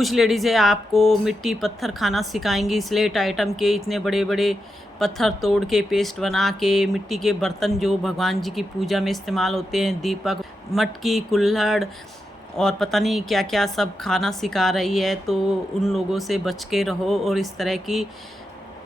कुछ लेडीज़ है आपको मिट्टी पत्थर खाना सिखाएंगी, स्लेट आइटम के इतने बड़े बड़े पत्थर तोड़ के पेस्ट बना के, मिट्टी के बर्तन जो भगवान जी की पूजा में इस्तेमाल होते हैं, दीपक, मटकी, कुल्हड़ और पता नहीं क्या क्या सब खाना सिखा रही है। तो उन लोगों से बच के रहो और इस तरह की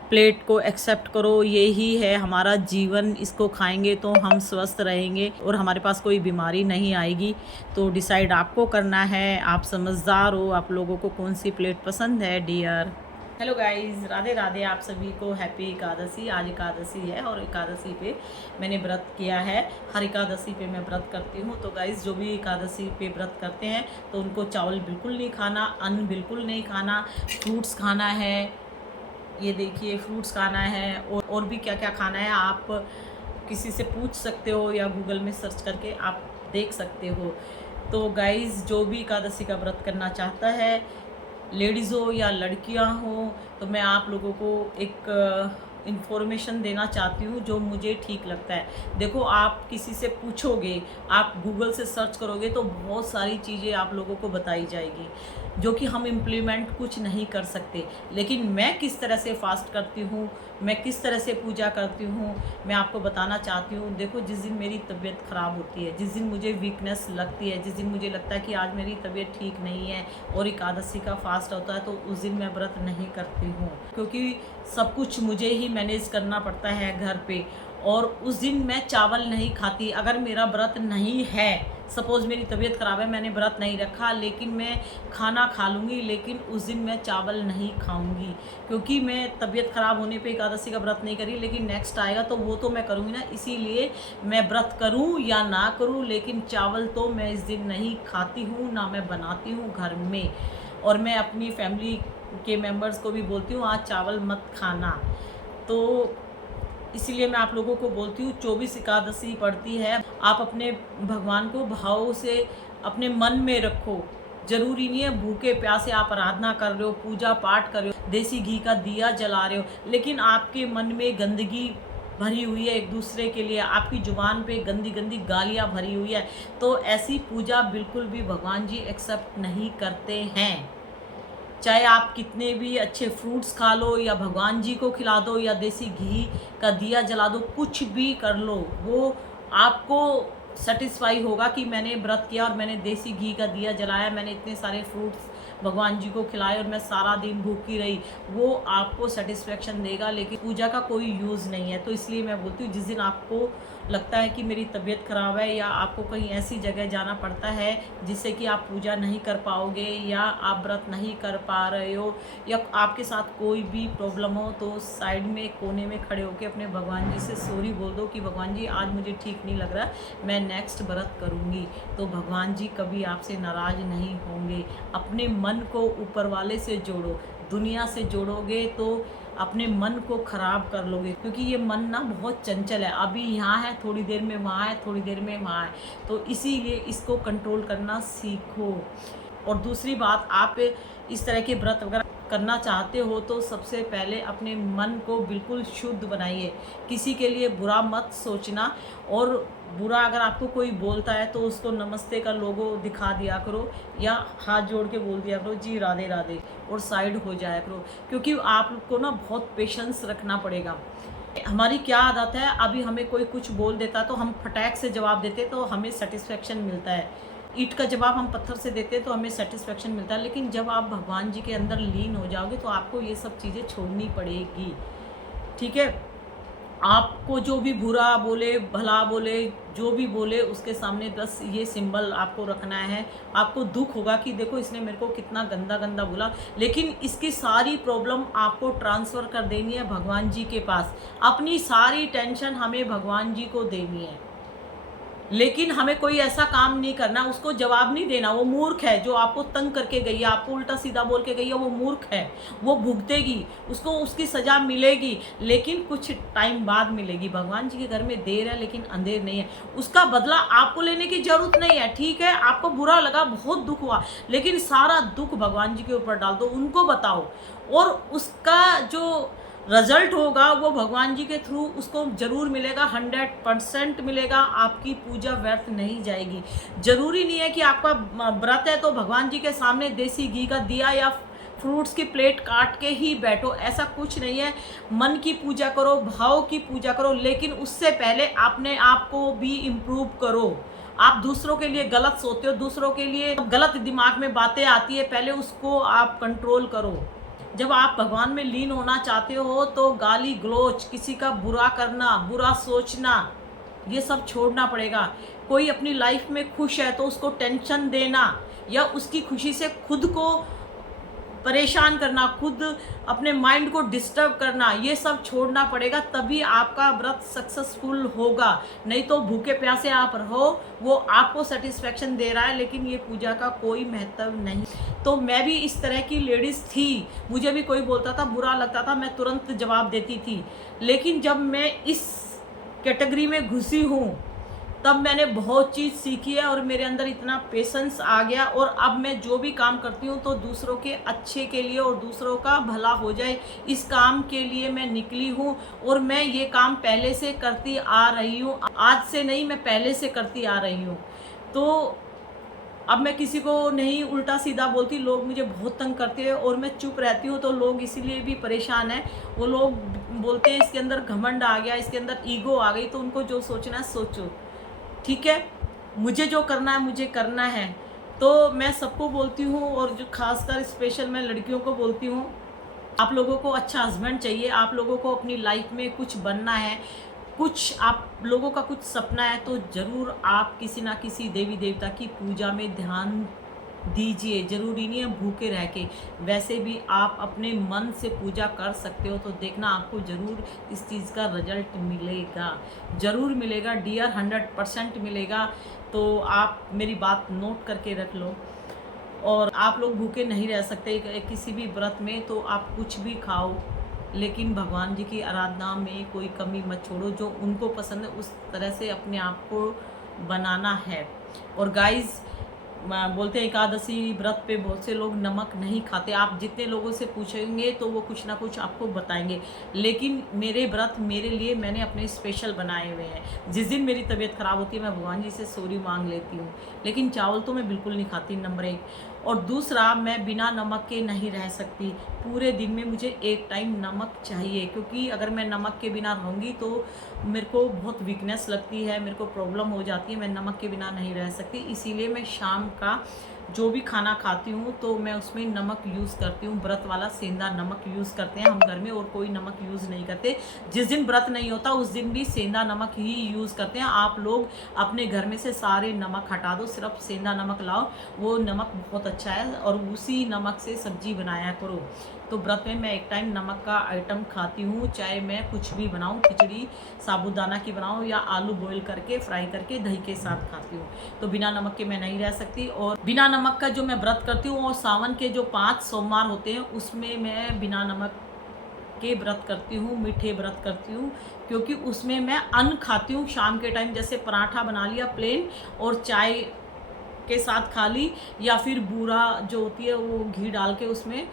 प्लेट को एक्सेप्ट करो। यही है हमारा जीवन, इसको खाएंगे तो हम स्वस्थ रहेंगे और हमारे पास कोई बीमारी नहीं आएगी। तो डिसाइड आपको करना है, आप समझदार हो, आप लोगों को कौन सी प्लेट पसंद है dear. Hello guys, Radhe Radhe, आप सभी को हैप्पी एकादशी। आज एकादशी है और एकादशी पे मैंने व्रत किया है। हर एकादशी पे मैं व्रत करती हूँ। तो गाइस, जो भी एकादशी पे व्रत करते हैं तो उनको चावल बिल्कुल नहीं खाना, अन्न बिल्कुल नहीं खाना, फ्रूट्स खाना है, ये देखिए फ्रूट्स खाना है और भी क्या क्या खाना है आप किसी से पूछ सकते हो या गूगल में सर्च करके आप देख सकते हो। तो गाइस, जो भी एकादशी का व्रत करना चाहता है, लेडीज़ हो या लड़कियां हो, तो मैं आप लोगों को एक इन्फॉर्मेशन देना चाहती हूँ जो मुझे ठीक लगता है। देखो, आप किसी से पूछोगे, आप गूगल से सर्च करोगे तो बहुत सारी चीज़ें आप लोगों को बताई जाएगी जो कि हम इम्प्लीमेंट कुछ नहीं कर सकते। लेकिन मैं किस तरह से फास्ट करती हूँ, मैं किस तरह से पूजा करती हूँ, मैं आपको बताना चाहती हूँ। देखो, जिस दिन मेरी तबीयत ख़राब होती है, जिस दिन मुझे वीकनेस लगती है, जिस दिन मुझे लगता है कि आज मेरी तबीयत ठीक नहीं है और एकादशी का फास्ट होता है, तो उस दिन मैं व्रत नहीं करती हूँ, क्योंकि सब कुछ मुझे ही मैनेज करना पड़ता है घर पे। और उस दिन मैं चावल नहीं खाती। अगर मेरा व्रत नहीं है, सपोज़ मेरी तबीयत ख़राब है, मैंने व्रत नहीं रखा, लेकिन मैं खाना खा लूँगी, लेकिन उस दिन मैं चावल नहीं खाऊँगी, क्योंकि मैं तबीयत ख़राब होने पे एकादशी का व्रत नहीं करी, लेकिन नेक्स्ट आएगा तो वो तो मैं करूँगी ना। इसीलिए मैं व्रत करूँ या ना करूँ, लेकिन चावल तो मैं इस दिन नहीं खाती हूँ, ना मैं बनाती हूँ घर में। और मैं अपनी फैमिली के मेंबर्स को भी बोलती हूँ आज चावल मत खाना। तो इसीलिए मैं आप लोगों को बोलती हूँ, 24 एकादशी पड़ती है, आप अपने भगवान को भाव से अपने मन में रखो। जरूरी नहीं है भूखे प्यासे आप आराधना कर रहे हो, पूजा पाठ कर रहे हो, देसी घी का दिया जला रहे हो, लेकिन आपके मन में गंदगी भरी हुई है एक दूसरे के लिए, आपकी जुबान पे गंदी गंदी गालियाँ भरी हुई है, तो ऐसी पूजा बिल्कुल भी भगवान जी एक्सेप्ट नहीं करते हैं। चाहे आप कितने भी अच्छे फ्रूट्स खा लो या भगवान जी को खिला दो या देसी घी का दिया जला दो, कुछ भी कर लो, वो आपको सेटिस्फाई होगा कि मैंने व्रत किया और मैंने देसी घी का दिया जलाया, मैंने इतने सारे फ्रूट्स भगवान जी को खिलाए और मैं सारा दिन भूखी रही, वो आपको सेटिस्फेक्शन देगा। लेकिन पूजा का कोई यूज़ नहीं है। तो इसलिए मैं बोलती हूँ, जिस दिन आपको लगता है कि मेरी तबीयत ख़राब है या आपको कहीं ऐसी जगह जाना पड़ता है जिससे कि आप पूजा नहीं कर पाओगे या आप व्रत नहीं कर पा रहे हो या आपके साथ कोई भी प्रॉब्लम हो, तो साइड में कोने में खड़े होकर अपने भगवान जी से सॉरी बोल दो कि भगवान जी आज मुझे ठीक नहीं लग रहा, मैं नेक्स्ट व्रत करूँगी। तो भगवान जी कभी आपसे नाराज़ नहीं होंगे। अपने मन को ऊपर वाले से जोड़ो, दुनिया से जोड़ोगे तो अपने मन को ख़राब कर लोगे, क्योंकि ये मन ना बहुत चंचल है, अभी यहाँ है, थोड़ी देर में वहाँ है, थोड़ी देर में वहाँ है। तो इसीलिए इसको कंट्रोल करना सीखो। और दूसरी बात, आप इस तरह के व्रत वगैरह करना चाहते हो तो सबसे पहले अपने मन को बिल्कुल शुद्ध बनाइए। किसी के लिए बुरा मत सोचना, और बुरा अगर आपको कोई बोलता है तो उसको नमस्ते का लोगो दिखा दिया करो या हाथ जोड़ के बोल दिया करो जी राधे राधे, और साइड हो जाया करो, क्योंकि आपको ना बहुत पेशेंस रखना पड़ेगा। हमारी क्या आदत है, अभी हमें कोई कुछ बोल देता है तो हम फटाक से जवाब देते तो हमें सेटिस्फेक्शन मिलता है। ईंट का जवाब हम पत्थर से देते तो हमें सेटिस्फेक्शन मिलता है। लेकिन जब आप भगवान जी के अंदर लीन हो जाओगे तो आपको ये सब चीज़ें छोड़नी पड़ेगी। ठीक है, आपको जो भी बुरा बोले, भला बोले, जो भी बोले, उसके सामने बस ये सिंबल आपको रखना है। आपको दुख होगा कि देखो इसने मेरे को कितना गंदा गंदा बोला, लेकिन इसकी सारी प्रॉब्लम आपको ट्रांसफ़र कर देनी है भगवान जी के पास। अपनी सारी टेंशन हमें भगवान जी को देनी है, लेकिन हमें कोई ऐसा काम नहीं करना, उसको जवाब नहीं देना। वो मूर्ख है जो आपको तंग करके गई है, आपको उल्टा सीधा बोल के गई है, वो मूर्ख है, वो भुगतेगी, उसको उसकी सज़ा मिलेगी, लेकिन कुछ टाइम बाद मिलेगी। भगवान जी के घर में देर है लेकिन अंधेर नहीं है। उसका बदला आपको लेने की ज़रूरत नहीं है। ठीक है, आपको बुरा लगा, बहुत दुख हुआ, लेकिन सारा दुख भगवान जी के ऊपर डाल दो, उनको बताओ, और उसका जो रिजल्ट होगा वो भगवान जी के थ्रू उसको ज़रूर मिलेगा, 100% मिलेगा। आपकी पूजा व्यर्थ नहीं जाएगी। ज़रूरी नहीं है कि आपका व्रत है तो भगवान जी के सामने देसी घी का दिया या फ्रूट्स की प्लेट काट के ही बैठो, ऐसा कुछ नहीं है। मन की पूजा करो, भाव की पूजा करो, लेकिन उससे पहले अपने आप को भी इम्प्रूव करो। आप दूसरों के लिए गलत सोचते हो, दूसरों के लिए गलत दिमाग में बातें आती है, पहले उसको आप कंट्रोल करो। जब आप भगवान में लीन होना चाहते हो तो गाली गलौज, किसी का बुरा करना, बुरा सोचना, ये सब छोड़ना पड़ेगा। कोई अपनी लाइफ में खुश है तो उसको टेंशन देना या उसकी खुशी से खुद को परेशान करना, खुद अपने माइंड को डिस्टर्ब करना, ये सब छोड़ना पड़ेगा, तभी आपका व्रत सक्सेसफुल होगा। नहीं तो भूखे प्यासे आप रहो, वो आपको सेटिस्फेक्शन दे रहा है लेकिन ये पूजा का कोई महत्व नहीं। तो मैं भी इस तरह की लेडीज़ थी, मुझे भी कोई बोलता था, बुरा लगता था, मैं तुरंत जवाब देती थी। लेकिन जब मैं इस कैटेगरी में घुसी हूँ तब मैंने बहुत चीज़ सीखी है और मेरे अंदर इतना पेशेंस आ गया, और अब मैं जो भी काम करती हूँ तो दूसरों के अच्छे के लिए और दूसरों का भला हो जाए, इस काम के लिए मैं निकली हूँ। और मैं ये काम पहले से करती आ रही हूँ, आज से नहीं, मैं पहले से करती आ रही हूँ। तो अब मैं किसी को नहीं उल्टा सीधा बोलती, लोग मुझे बहुत तंग करते हैं और मैं चुप रहती हूँ तो लोग इसीलिए भी परेशान हैं। वो लोग बोलते हैं इसके अंदर घमंड आ गया, इसके अंदर ईगो आ गई। तो उनको जो सोचना है सोचो, ठीक है। मुझे जो करना है मुझे करना है। तो मैं सबको बोलती हूँ, और जो खासकर स्पेशल मैं लड़कियों को बोलती हूँ, आप लोगों को अच्छा हस्बैंड चाहिए, आप लोगों को अपनी लाइफ में कुछ बनना है, कुछ आप लोगों का कुछ सपना है, तो ज़रूर आप किसी ना किसी देवी देवता की पूजा में ध्यान दीजिए। ज़रूरी नहीं है भूखे रह के, वैसे भी आप अपने मन से पूजा कर सकते हो। तो देखना आपको ज़रूर इस चीज़ का रिजल्ट मिलेगा, ज़रूर मिलेगा डियर, 100% मिलेगा। तो आप मेरी बात नोट करके रख लो। और आप लोग भूखे नहीं रह सकते किसी भी व्रत में, तो आप कुछ भी खाओ, लेकिन भगवान जी की आराधना में कोई कमी मत छोड़ो। जो उनको पसंद है उस तरह से अपने आप को बनाना है। और गाइस, बोलते हैं एकादशी व्रत पे बहुत से लोग नमक नहीं खाते। आप जितने लोगों से पूछेंगे तो वो कुछ ना कुछ आपको बताएंगे, लेकिन मेरे व्रत मेरे लिए मैंने अपने स्पेशल बनाए हुए हैं। जिस दिन मेरी तबीयत ख़राब होती है मैं भगवान जी से सॉरी मांग लेती हूँ, लेकिन चावल तो मैं बिल्कुल नहीं खाती, नंबर 1। और दूसरा, मैं बिना नमक के नहीं रह सकती। पूरे दिन में मुझे एक टाइम नमक चाहिए, क्योंकि अगर मैं नमक के बिना रहूँगी तो मेरे को बहुत वीकनेस लगती है, मेरे को प्रॉब्लम हो जाती है, मैं नमक के बिना नहीं रह सकती। इसीलिए मैं शाम का जो भी खाना खाती हूँ तो मैं उसमें नमक यूज़ करती हूँ। व्रत वाला सेंधा नमक यूज़ करते हैं हम घर में, और कोई नमक यूज़ नहीं करते। जिस दिन व्रत नहीं होता उस दिन भी सेंधा नमक ही यूज़ करते हैं। आप लोग अपने घर में से सारे नमक हटा दो, सिर्फ सेंधा नमक लाओ, वो नमक बहुत अच्छा है, और उसी नमक से सब्जी बनाया करो। तो व्रत में मैं एक टाइम नमक का आइटम खाती हूँ, चाहे मैं कुछ भी बनाऊँ, खिचड़ी साबूदाना की बनाऊँ या आलू बॉईल करके फ्राई करके दही के साथ खाती हूँ। तो बिना नमक के मैं नहीं रह सकती। और बिना नमक का जो मैं व्रत करती हूँ, और सावन के जो 5 सोमवार होते हैं उसमें मैं बिना नमक के व्रत करती हूँ, मीठे व्रत करती हूँ, क्योंकि उसमें मैं अन्न खाती हूँ शाम के टाइम। जैसे पराठा बना लिया प्लेन और चाय के साथ खा ली, या फिर बूरा जो होती है वो घी डाल के उसमें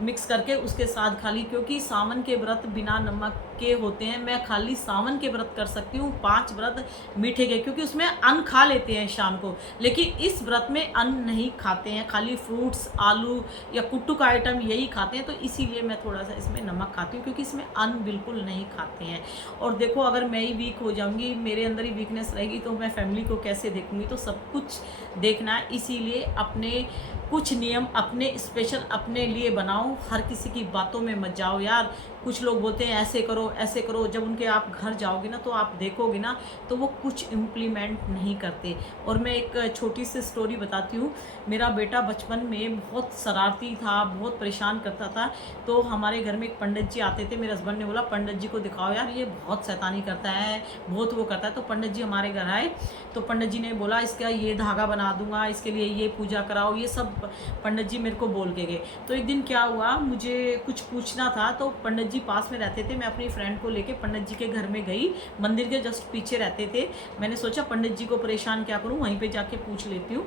मिक्स करके उसके साथ खा ली। क्योंकि सावन के व्रत बिना नमक के होते हैं, मैं खाली सावन के व्रत कर सकती हूँ, 5 व्रत मीठे के, क्योंकि उसमें अन्न खा लेते हैं शाम को। लेकिन इस व्रत में अन्न नहीं खाते हैं, खाली फ्रूट्स, आलू या कुट्टू का आइटम यही खाते हैं। तो इसीलिए मैं थोड़ा सा इसमें नमक खाती हूँ, क्योंकि इसमें अन्न बिल्कुल नहीं खाते हैं। और देखो, अगर मैं ही वीक हो जाऊँगी, मेरे अंदर ही वीकनेस रहेगी, तो मैं फैमिली को कैसे देखूँगी। तो सब कुछ देखना है, इसीलिए अपने कुछ नियम अपने स्पेशल अपने लिए बनाओ, हर किसी की बातों में मत जाओ यार। कुछ लोग बोलते हैं ऐसे करो ऐसे करो, जब उनके आप घर जाओगे ना तो आप देखोगे ना तो वो कुछ इम्प्लीमेंट नहीं करते। और मैं एक छोटी सी स्टोरी बताती हूँ। मेरा बेटा बचपन में बहुत शरारती था, बहुत परेशान करता था। तो हमारे घर में एक पंडित जी आते थे, मेरे हस्बैंड ने बोला पंडित जी को दिखाओ यार, ये बहुत शैतानी करता है, बहुत वो करता है। तो पंडित जी हमारे घर आए, तो पंडित जी ने बोला इसका ये धागा बना दूंगा, इसके लिए ये पूजा कराओ, ये सब पंडित जी मेरे को बोल के गए। तो एक दिन क्या हुआ, मुझे कुछ पूछना था, तो पंडित जी पास में रहते थे, मैं अपनी फ्रेंड को लेके पंडित जी के घर में गई, मंदिर के जस्ट पीछे रहते थे। मैंने सोचा पंडित जी को परेशान क्या करूं, वहीं पे जाके पूछ लेती हूँ।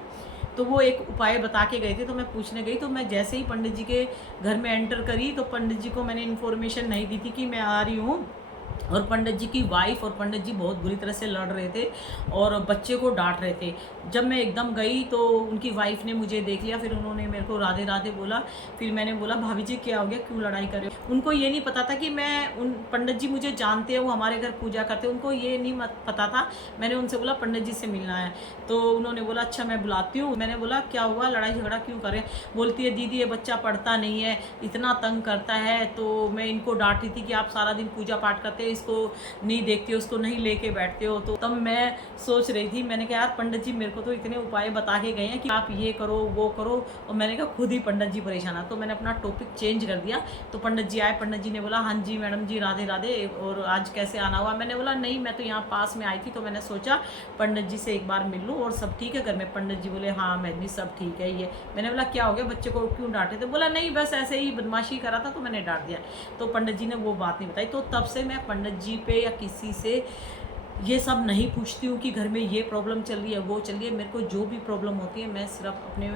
तो वो एक उपाय बता के गए थे, तो मैं पूछने गई। तो मैं जैसे ही पंडित जी के घर में एंटर करी तो पंडित जी को मैंने इन्फॉर्मेशन नहीं दी थी कि मैं आ रही हूँ, और पंडित जी की वाइफ और पंडित जी बहुत बुरी तरह से लड़ रहे थे और बच्चे को डांट रहे थे। जब मैं एकदम गई तो उनकी वाइफ ने मुझे देख लिया, फिर उन्होंने मेरे को राधे राधे बोला। फिर मैंने बोला भाभी जी क्या हो गया, क्यों लड़ाई कर रहे हो? उनको ये नहीं पता था कि मैं उन पंडित जी मुझे जानते हैं, वो हमारे घर पूजा करते हैं, उनको ये नहीं पता था। मैंने उनसे बोला पंडित जी से मिलना है, तो उन्होंने बोला अच्छा मैं बुलाती हूँ। मैंने बोला क्या हुआ, लड़ाई झगड़ा क्यों कर रहे हैं? बोलती है दीदी ये बच्चा पढ़ता नहीं है, इतना तंग करता है, तो मैं इनको डांट रही थी कि आप सारा दिन पूजा पाठ करते हैं, इसको नहीं देखते हो, उसको नहीं लेके बैठते हो। तो तब मैं सोच रही थी, मैंने कहा यार पंडित जी मेरे को तो इतने उपाय बता के गए हैं कि आप ये करो वो करो, और मैंने कहा खुद ही पंडित जी परेशान है। तो मैंने अपना टॉपिक चेंज कर दिया। तो पंडित जी आए, पंडित जी ने बोला हाँ जी मैडम जी राधे राधे, और आज कैसे आना हुआ? मैंने बोला नहीं मैं तो यहाँ पास में आई थी, तो मैंने सोचा पंडित जी से एक बार मिल लूँ और सब ठीक है घर में। पंडित जी बोले हाँ मैडम जी सब ठीक है। ये मैंने बोला क्या हो गया, बच्चे को क्यों डांटे थे? बोला नहीं बस ऐसे ही बदमाशी करा था तो मैंने डांट दिया। तो पंडित जी ने वो बात नहीं बताई। तो तब से मैं पंडित जी पे या किसी से ये सब नहीं पूछती हूँ कि घर में ये प्रॉब्लम चल रही है वो चल रही है। मेरे को जो भी प्रॉब्लम होती है मैं सिर्फ अपने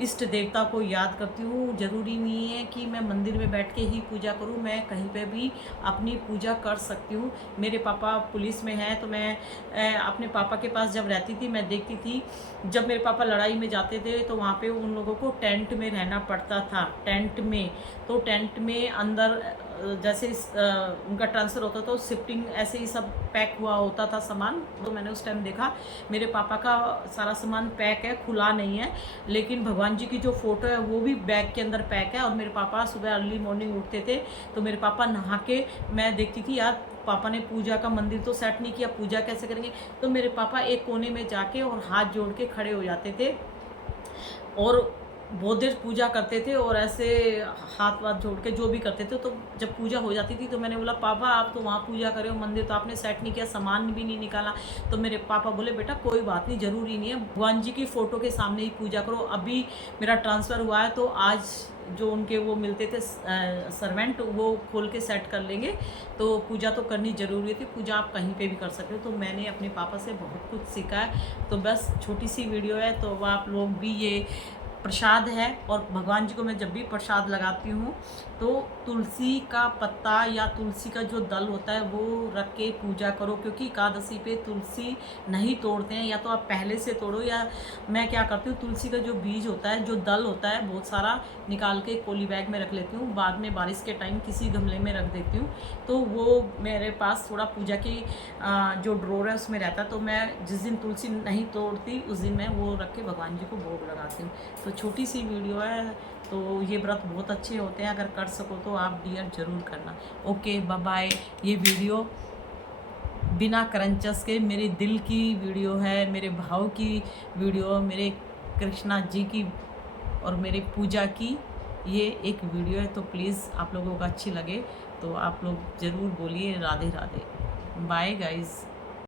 इष्ट देवता को याद करती हूँ। ज़रूरी नहीं है कि मैं मंदिर में बैठ के ही पूजा करूँ, मैं कहीं पे भी अपनी पूजा कर सकती हूँ। मेरे पापा पुलिस में हैं, तो मैं अपने पापा के पास जब रहती थी मैं देखती थी जब मेरे पापा लड़ाई में जाते थे तो वहाँ पे उन लोगों को टेंट में रहना पड़ता था। टेंट में तो टेंट में अंदर जैसे उनका ट्रांसफ़र होता तो शिफ्टिंग ऐसे ही सब पैक हुआ होता था सामान। तो मैंने उस टाइम देखा मेरे पापा का सारा सामान पैक है, खुला नहीं है, लेकिन भगवान जी की जो फ़ोटो है वो भी बैग के अंदर पैक है। और मेरे पापा सुबह अर्ली मॉर्निंग उठते थे तो मेरे पापा नहा के, मैं देखती थी यार पापा ने पूजा का मंदिर तो सेट नहीं किया, पूजा कैसे करेंगे? तो मेरे पापा एक कोने में जाके और हाथ जोड़ के खड़े हो जाते थे और बहुत देर पूजा करते थे और ऐसे हाथ वाथ जोड़ के जो भी करते थे। तो जब पूजा हो जाती थी तो मैंने बोला पापा आप तो वहाँ पूजा करे हो, मंदिर तो आपने सेट नहीं किया, सामान भी नहीं निकाला। तो मेरे पापा बोले बेटा कोई बात नहीं, ज़रूरी नहीं है, भगवान जी की फ़ोटो के सामने ही पूजा करो। अभी मेरा ट्रांसफ़र हुआ है तो आज जो उनके वो मिलते थे सर्वेंट वो खोल के सेट कर लेंगे। तो पूजा तो करनी ज़रूरी थी, पूजा आप कहीं पे भी कर सकते हो। तो मैंने अपने पापा से बहुत कुछ सीखा है। तो बस छोटी सी वीडियो है, तो आप लोग भी ये प्रसाद है और भगवान जी को मैं जब भी प्रसाद लगाती हूँ तो तुलसी का पत्ता या तुलसी का जो दल होता है वो रख के पूजा करो, क्योंकि एकादशी पे तुलसी नहीं तोड़ते हैं। या तो आप पहले से तोड़ो, या मैं क्या करती हूँ तुलसी का जो बीज होता है, जो दल होता है, बहुत सारा निकाल के पॉली बैग में रख लेती हूँ, बाद में बारिश के टाइम किसी गमले में रख देती हूँ। तो वो मेरे पास थोड़ा पूजा की जो ड्रॉर है उसमें रहता है। तो मैं जिस दिन तुलसी नहीं तोड़ती उस दिन मैं वो रख के भगवान जी को भोग लगाती हूँ। तो छोटी सी वीडियो है, तो ये व्रत बहुत अच्छे होते हैं, अगर कर सको तो आप डियर ज़रूर करना। Okay bye bye. ये वीडियो बिना क्रंचस के मेरे दिल की वीडियो है, मेरे भाव की वीडियो, मेरे कृष्णा जी की और मेरे पूजा की ये एक वीडियो है। तो प्लीज़ आप लोगों को अच्छी लगे तो आप लोग ज़रूर बोलिए राधे राधे। Bye guys.